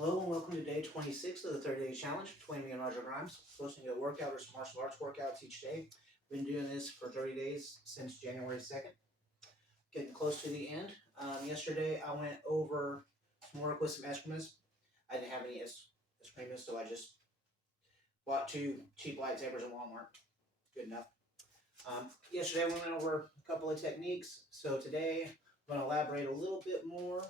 Hello and welcome to day 26 of the 30-day challenge between me and Roger Grimes. Posting a workout or some martial arts workouts each day. Been doing this for 30 days since January 2nd. Getting close to the end. Yesterday I went over some work with some escrimas. I didn't have any escrimas, so I just bought 2 cheap lightsabers at Walmart. Good enough. Yesterday we went over a couple of techniques, so today I'm going to elaborate a little bit more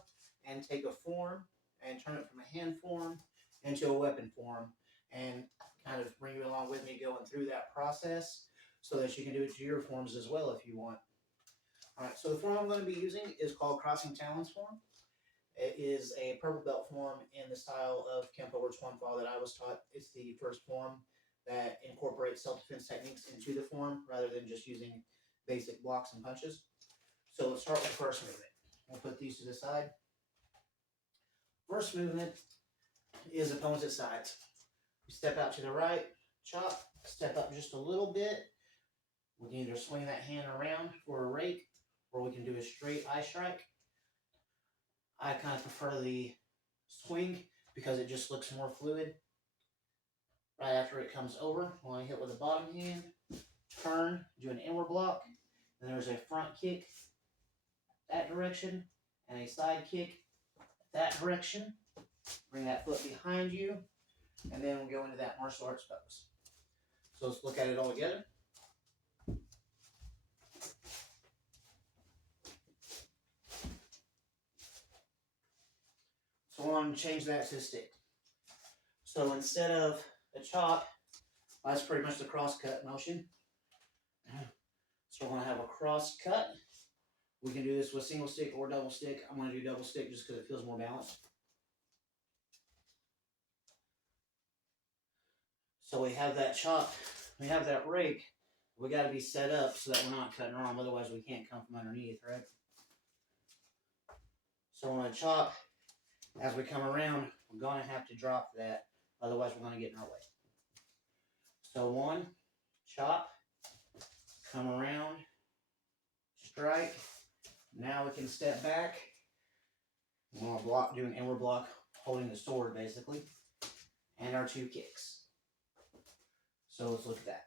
and take a form and turn it from a hand form into a weapon form and kind of bring you along with me going through that process so that you can do it to your forms as well if you want. Alright, so the form I'm going to be using is called Crossing Talons form. It is a purple belt form in the style of kenpo or fall that I was taught. It's the first form that incorporates self-defense techniques into the form rather than just using basic blocks and punches. So let's start with the first movement. We'll put these to the side. First movement is opposite sides. We step out to the right, chop, step up just a little bit. We can either swing that hand around for a rake, or we can do a straight eye strike. I kind of prefer the swing because it just looks more fluid. Right after it comes over, we want to hit with the bottom hand, turn, do an inward block, then there's a front kick that direction, and a side kick that direction. Bring that foot behind you, and then we'll go into that martial arts pose. So let's look at it all together. So I want to change that to a stick. So instead of a chop, that's pretty much the cross cut motion. So we're going to have a cross cut. We can do this with single stick or double stick. I'm going to do double stick just because it feels more balanced. So we have that chop, we have that rake. We got to be set up so that we're not cutting wrong, otherwise we can't come from underneath, right? So on a chop, as we come around, we're going to have to drop that, otherwise we're going to get in our way. So one, chop, come around, strike. Now we can step back. We want to block, do an inward block, holding the sword basically, and our 2 kicks. So let's look at that.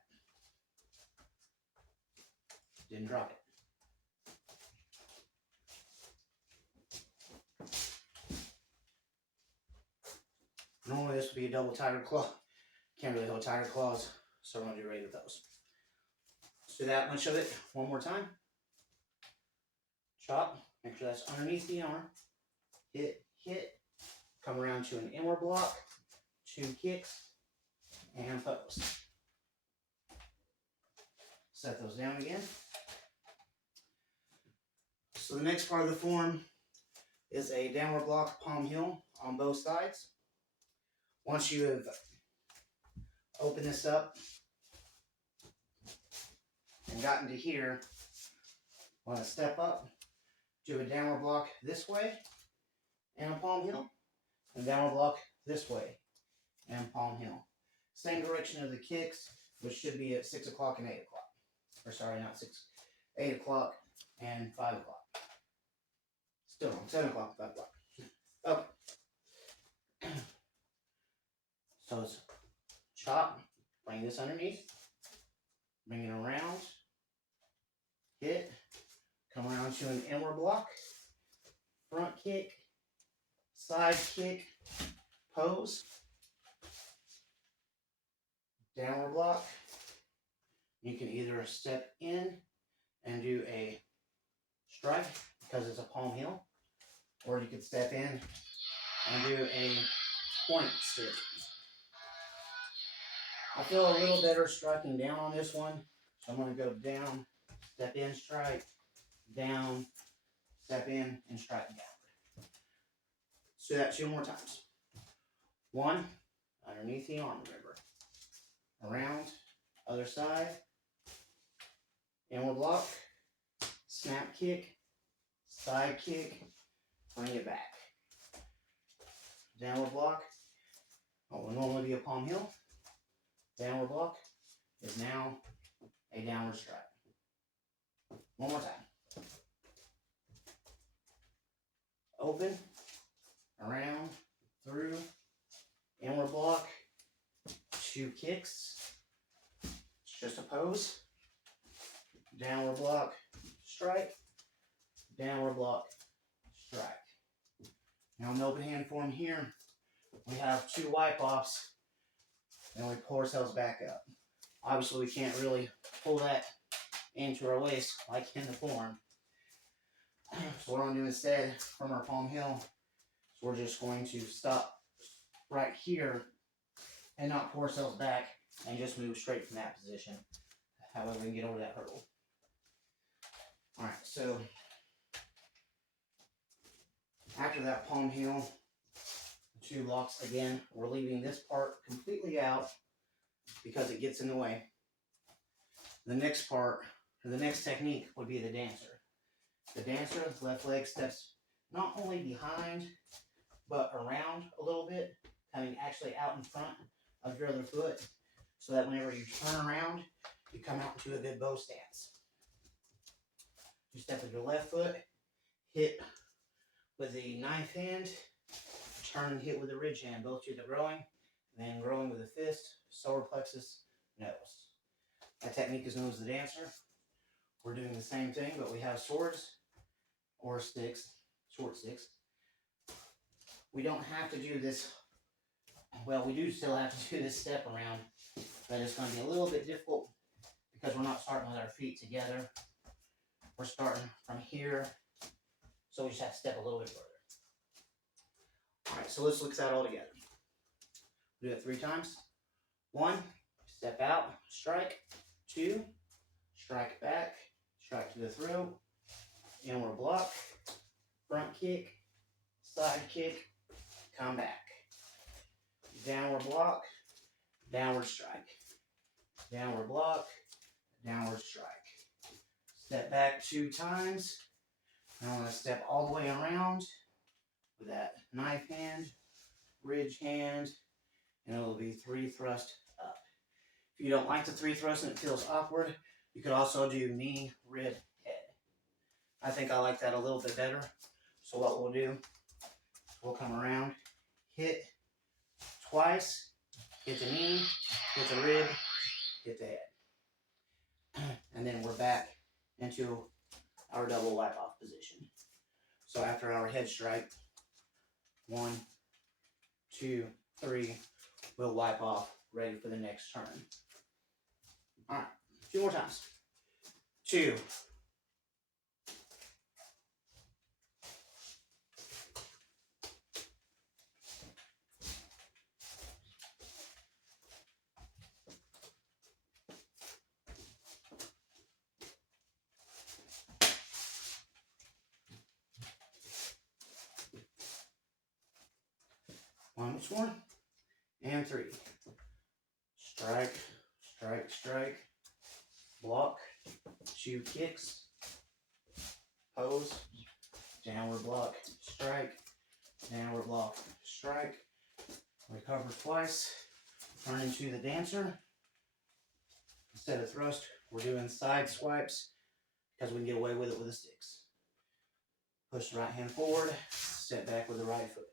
Didn't drop it. Normally this would be a double tiger claw. Can't really hold tiger claws, so I'm going to do right with those. Let's do that much of it one more time. Chop, make sure that's underneath the arm. Hit, hit, come around to an inward block, 2 kicks, and pose. Set those down again. So the next part of the form is a downward block palm heel on both sides. Once you have opened this up and gotten to here, want to step up, do a downward block this way and a palm heel, and downward block this way and palm heel. Same direction of the kicks, which should be at 6 o'clock and 8 o'clock. Or sorry, not 6, 8 o'clock and 5 o'clock. Still wrong, 7 o'clock, 5 o'clock. Okay. So it's chop, bring this underneath, bring it around, hit, come around to an inward block, front kick, side kick, pose, downward block. You can either step in and do a strike because it's a palm heel, or you could step in and do a point stick. I feel a little better striking down on this one, so I'm going to go down, step in, strike, down, step in, and strike down. Let's do that 2 more times. 1, underneath the arm, remember. Around, other side, inward block, snap kick, side kick, bring it back. Downward block, what would normally be a palm heel. Downward block is now a downward strike. One more time. Open, around, through, 2 kicks. It's just a pose. Downward block, strike. Downward block, strike. Now in the open hand form here, we have 2 wipe-offs, and we pull ourselves back up. Obviously, we can't really pull that into our waist like in the form. So what I'm going to do instead from our palm heel is we're just going to stop right here and not pull ourselves back and just move straight from that position. However we can get over that hurdle. Alright, so after that palm heel, 2 locks again, we're leaving this part completely out because it gets in the way. The next part, or the next technique would be the dancer. The dancer, left leg steps not only behind, but around a little bit, coming actually out in front of your other foot, so that whenever you turn around, you come out into a good bow stance. You step with your left foot, hit with the knife hand, turn and hit with the ridge hand, both to the growing, then growing with the fist, solar plexus, nose. That technique is known as the dancer. We're doing the same thing, but we have swords or sticks, short sticks. We don't have to do this, well, we do still have to do this step around, but it's going to be a little bit difficult because we're not starting with our feet together. We're starting from here, so we just have to step a little bit further. Alright, so let's look at that all together. We'll do it 3 times. 1, step out, strike. 2, strike back, strike to the throat, inward block, front kick, side kick, come back. Downward block, downward strike. Downward block, downward strike. Step back 2 times. Now I'm going to step all the way around with that knife hand, ridge hand, and it will be 3 thrust up. If you don't like the 3 thrust and it feels awkward, you could also do knee, rib, head. I think I like that a little bit better. So what we'll do, we'll come around, hit twice, hit the knee, hit the rib, hit the head. And then we're back into our double wipe-off position. So after our head strike, 1, 2, 3, we'll wipe off, ready for the next turn. Alright, 2 more times. 2. 1 more, and 3. Strike, strike, strike, block, 2 kicks, pose, downward block, strike, downward block, strike, recover twice, turn into the dancer. Instead of thrust, we're doing side swipes because we can get away with it with the sticks. Push the right hand forward, step back with the right foot.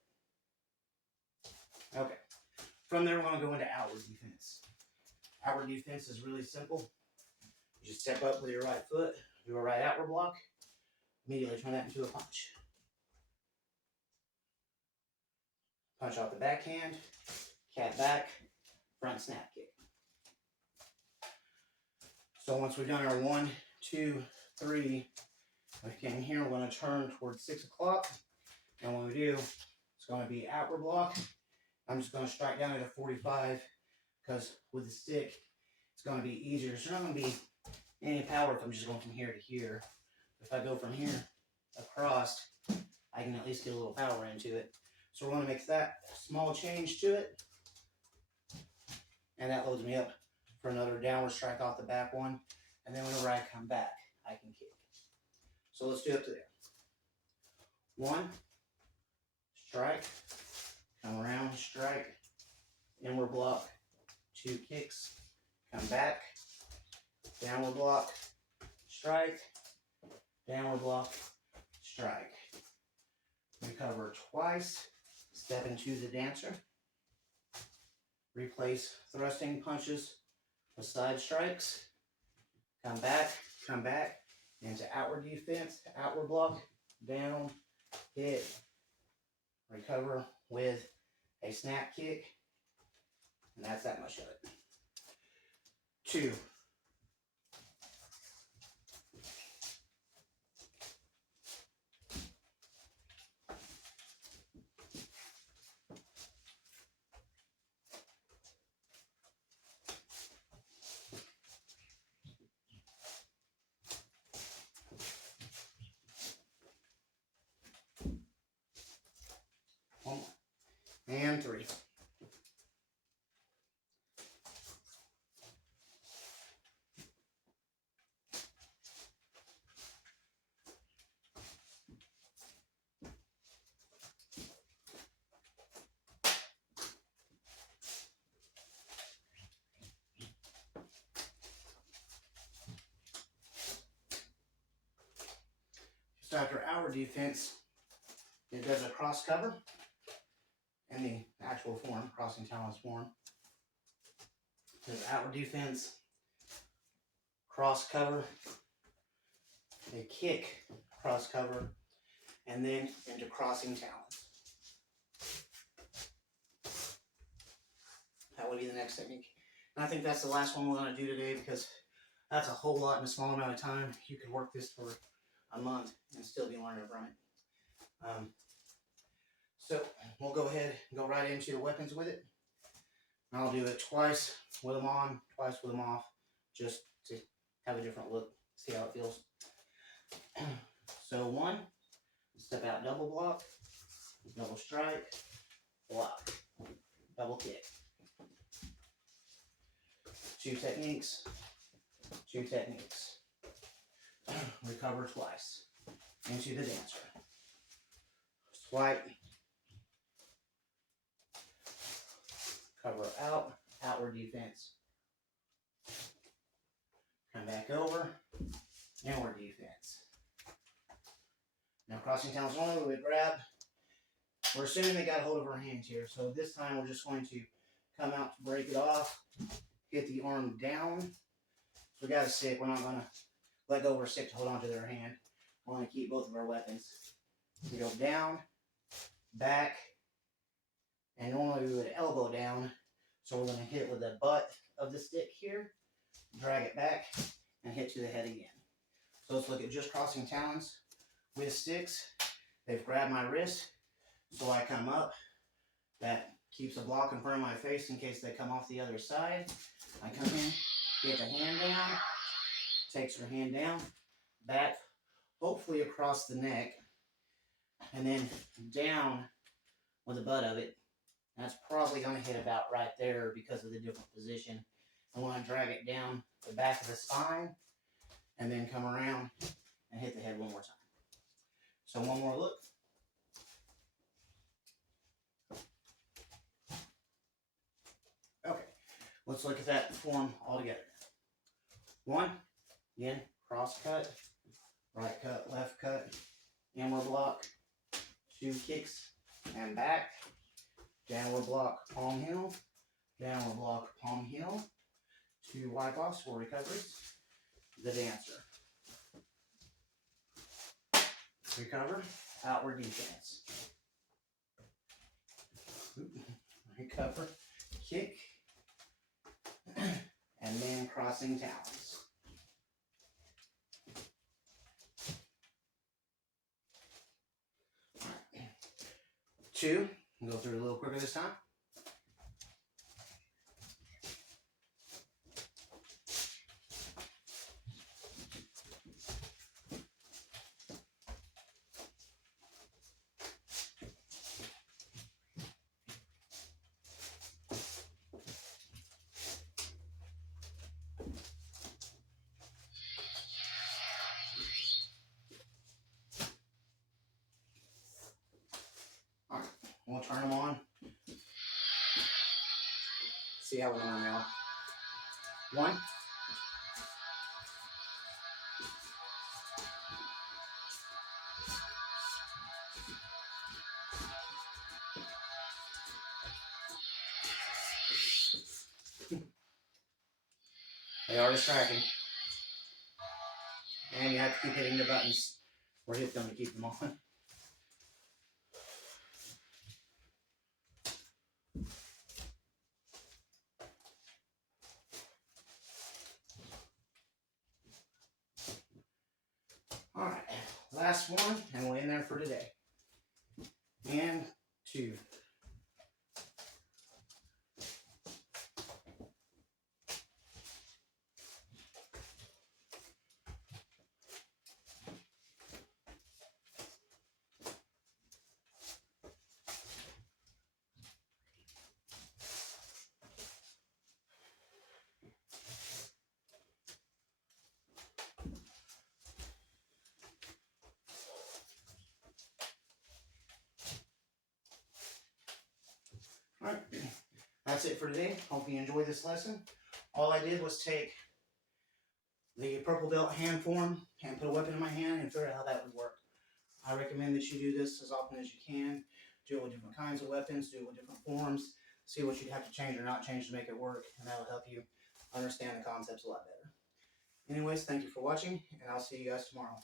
Okay, from there we're going to go into outward defense. Outward defense is really simple. You just step up with your right foot, do a right outward block, immediately turn that into a punch. Punch off the backhand, cat back, front snap kick. So once we've done our 1, 2, 3, we came here, we're going to turn towards 6 o'clock. And when we do, it's going to be outward block. I'm just going to strike down at a 45 because with the stick, it's going to be easier. There's not going to be any power if I'm just going from here to here. If I go from here across, I can at least get a little power into it. So we're going to make that small change to it. And that loads me up for another downward strike off the back one. And then whenever I come back, I can kick. So let's do it up to there. 1, strike, come around, strike, inward block, 2 kicks, come back, downward block, strike, downward block, strike. Recover twice, step into the dancer, Replace thrusting punches with side strikes. Come back into outward defense, outward block, down, hit, recover with a snap kick, and that's that much of it. 2. And 3. So after our defense, it does a cross cover in the actual form, crossing talons form. Does outward defense, cross cover, a kick, cross cover, and then into crossing talons. That would be the next technique. And I think that's the last one we're going to do today because that's a whole lot in a small amount of time. You could work this for a month and still be learning from it. So we'll go ahead and go right into the weapons with it. And I'll do it twice with them on, twice with them off, just to have a different look, see how it feels. So 1, step out double block, double strike, block, double kick. 2 techniques, 2 techniques. Recover twice into the dancer. Swipe, cover out, outward defense. Come back over, inward defense. Now crossing talons only, we would grab. We're assuming they got a hold of our hands here, so this time we're just going to come out to break it off, hit the arm down. So we got a stick, we're not going to let go of our stick to hold onto their hand. We're going to keep both of our weapons. We go down, back, and normally we would elbow down. So we're going to hit with the butt of the stick here, drag it back, and hit to the head again. So let's look at just crossing talons with sticks. They've grabbed my wrist, so I come up. That keeps a block in front of my face in case they come off the other side. I come in, get the hand down, takes her hand down, back, hopefully across the neck, and then down with the butt of it. That's probably going to hit about right there because of the different position. I want to drag it down the back of the spine and then come around and hit the head one more time. So one more look. Okay, let's look at that form all together. 1, again, cross cut, right cut, left cut, inward block, 2 kicks and back, downward block, palm heel, downward block, palm heel, 2 wipe offs or recoveries, the dancer. Recover, outward defense. Recover, kick, and then crossing talons. Right. 2, go through it a little quicker this time. We'll turn them on. See how we're going now. 1. 2. They are distracting. And you have to keep hitting the buttons or hit them to keep them on. Alright, last one, and we'll end there for today. And 2. Alright, that's it for today. Hope you enjoyed this lesson. All I did was take the purple belt hand form and put a weapon in my hand and figure out how that would work. I recommend that you do this as often as you can. Do it with different kinds of weapons, do it with different forms, see what you'd have to change or not change to make it work, and that'll help you understand the concepts a lot better. Anyways, thank you for watching, and I'll see you guys tomorrow.